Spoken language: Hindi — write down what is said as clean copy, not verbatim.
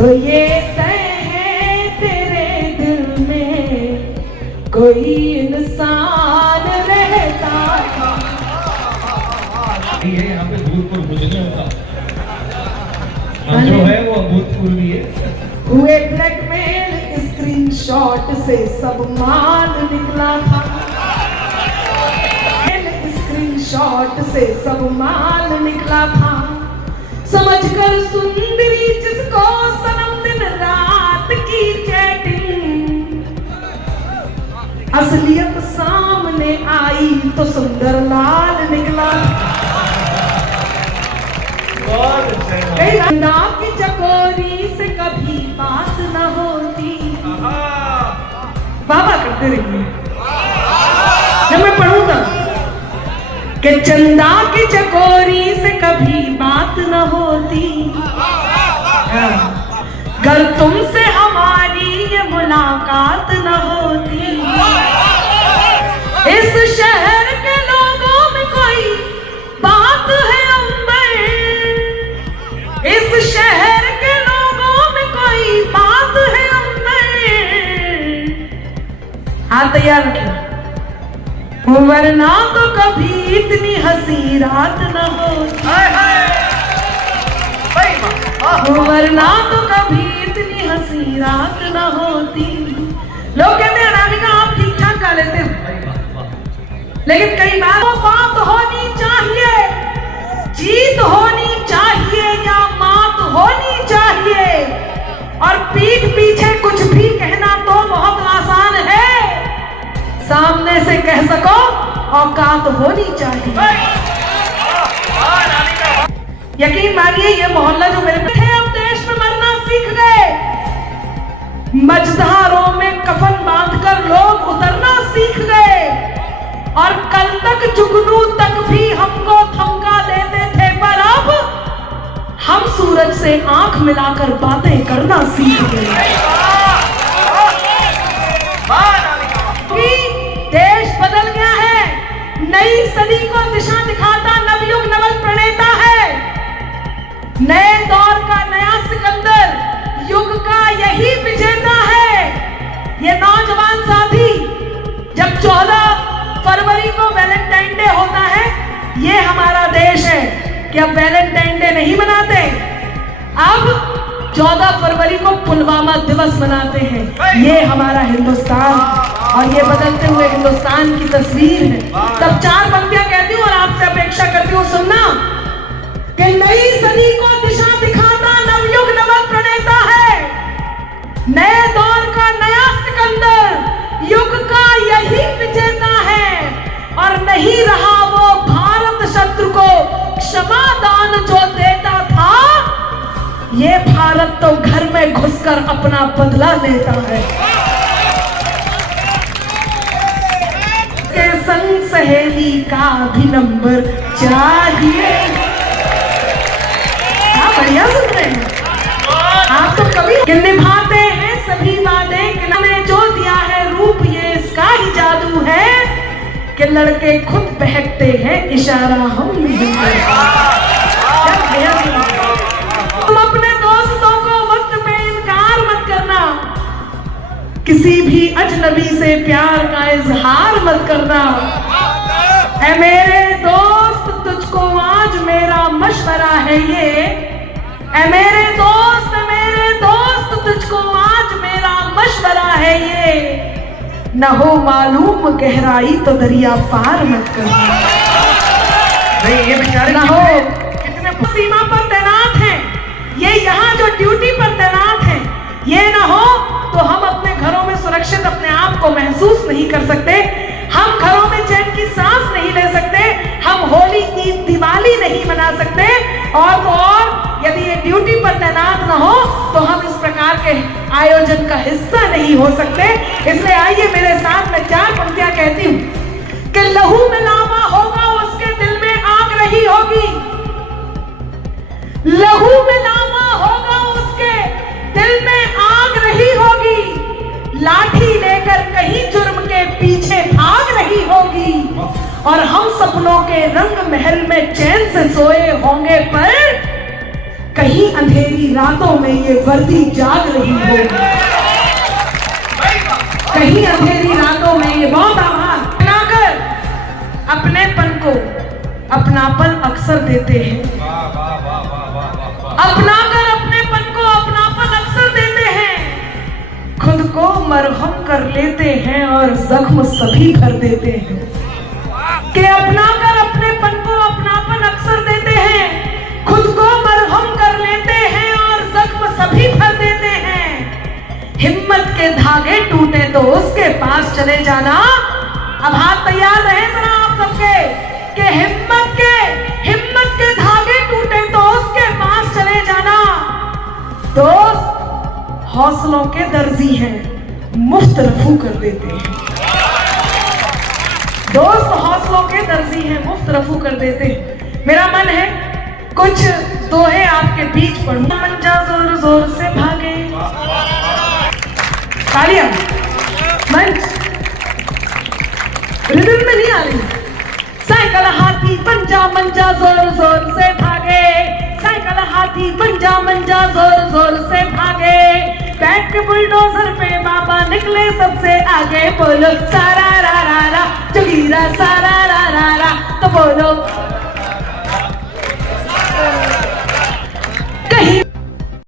तो ये तय है तेरे दिल में कोई इंसान रहता है। यहाँ पे भूतपूर्व कुछ नहीं होता, हम जो है वो भूतपूर्वी है। हुए ब्लैकमेल स्क्रीनशॉट से सब माल निकला था, स्क्रीनशॉट से सब माल निकला था। समझकर सुंदरी जिसको सनम दिन रात की चैटिंग, असलियत सामने आई तो सुंदर लाल निकला। चंदा की चकोरी से कभी बात न होती, बाबा करते रहिए जब मैं पढ़ूंगा कि चंदा की चकोरी से कभी बात न होती, गर तुमसे हमारी ये मुलाकात न होती। इस शहर के लोगों में कोई बात है अंबर, इस शहर के लोगों में कोई बात है अंबर। हाथ तैयार रखें, वरना तो कभी इतनी हंसी रात न होती, वरना तो कभी इतनी हंसी रात न होती। लोग कहते हैं अनामिका आप ठीक ठाक गा लेते हो, लेकिन कई बार वो बात होनी चाहिए, जीत होनी चाहिए या मात होनी चाहिए। और पीठ पीछे कुछ भी कहना तो बहुत आसान है, सामने से कह सको औकात होनी चाहिए। यकीन मानिए ये मोहल्ला जो मेरे पे थे अब देश में मरना सीख गए, मझधारों में कफन बांधकर लोग उतरना सीख गए। और कल तक जुगनू तक भी हमको थमका देते थे, पर अब हम सूरज से आंख मिलाकर बातें करना सीख गए। देश बदल गया है, नई सदी को दिशा दिखाता नवयुग नवल प्रणेता है। नए दौर का नया सिकंदर, युग का यही विजेता है। ये नौजवान साथी जब 14 फरवरी को वैलेंटाइन डे होता है, ये हमारा देश है कि अब वैलेंटाइन डे नहीं मनाते, अब 14 फरवरी को पुलवामा दिवस मनाते हैं। ये हमारा हिंदुस्तान और ये बदलते हुए हिंदुस्तान की तस्वीर है। तब 4 पंक्तियां कहती हूँ और आपसे अपेक्षा करती हूँ सुनना कि नई सदी को दिशा दिखाता नवयुग नवल प्रणेता है, नए दौर का नया सिकंदर, युग का यही विजेता है। और नहीं रहा वो भारत शत्रु को क्षमा दान जो देता था, ये भारत तो घर में घुसकर अपना बदला लेता है। के संग सहेली का भी नंबर चाहिए। हाँ बढ़िया सुन रहे हैं आप तो, कभी कि निभाते हैं सभी वादे, कि हमें जो दिया है रूप ये इसका ही जादू है, कि लड़के खुद बहकते हैं इशारा हम नहीं करते। तुम अपने दोस्तों को वक्त पे इनकार मत करना, किसी भी अजनबी से प्यार का इजहार मत करना। ऐ मेरे दोस्त तुझको आज मेरा मशवरा है ये, ऐ मेरे दोस्त तुझको आज मेरा मशवरा है ये, न हो मालूम गहराई तो दरिया पार मत करना। ये बेचारे न हो कितने सीमा पर तैनात हैं, ये यहाँ जो ड्यूटी पर तैनात हैं, ये ना हो तो हम अपने घरों में सुरक्षित अपने आप को महसूस नहीं कर सकते, हम घरों में चैन की सांस नहीं ले सकते, हम होली ईद दिवाली नहीं मना सकते। और तो और यदि ये ड्यूटी पर तैनात ना हो तो हम इस प्रकार के आयोजन का हिस्सा नहीं हो सकते। इसलिए आइए मेरे साथ में 4 पंक्तियां कहती हूँ कि लहू में लावा होगा उसके दिल में आग रही होगी, लहू में लावा होगा उसके दिल में आग रही होगी, लाठी लेकर कहीं जुर्म के पीछे भाग रही होगी, और हम सपनों के रंग महल में चैन से सोए होंगे पर कहीं अंधेरी रातों में ये वर्दी जाग रही हो, कहीं अंधेरी रातों में ये बहुत आभार बनाकर अपनेपन को अपनापन अक्सर देते हैं, अपनाकर अपनेपन को अपनापन अक्सर देते हैं, खुद को मरहम कर लेते हैं और जख्म सभी भर देते हैं। कि अपनाकर अपनेपन को अपनापन अक्सर देते हैं, खुद को मरहम कर लेते हैं और जख्म सभी भर देते हैं। हिम्मत के धागे टूटे तो उसके पास चले जाना। अब हाथ तैयार रहे जरा आप सबके कि हिम्मत के धागे टूटे तो उसके पास चले जाना। दोस्त हौसलों के दर्जी हैं, मुफ्त रफू कर देते हैं। दोस्त हौसलों के दर्जी हैं, मुफ्त रफू कर देते हैं। मेरा मन है कुछ दोहे आपके बीच पढ़ूं। मंजा जोर जोर से भागे, तालियां मंच रिदम में नहीं आ रही। साइकिल हाथी पंजा मंजा जोर जोर से भागे, साइकिल हाथी पंजा मंजा जोर जोर से भागे, बैठ के बुलडोजर पे बाबा निकले सबसे आगे। बोलो सारा रा रा रा जोगीरा सारा रा रा रा, तो बोलो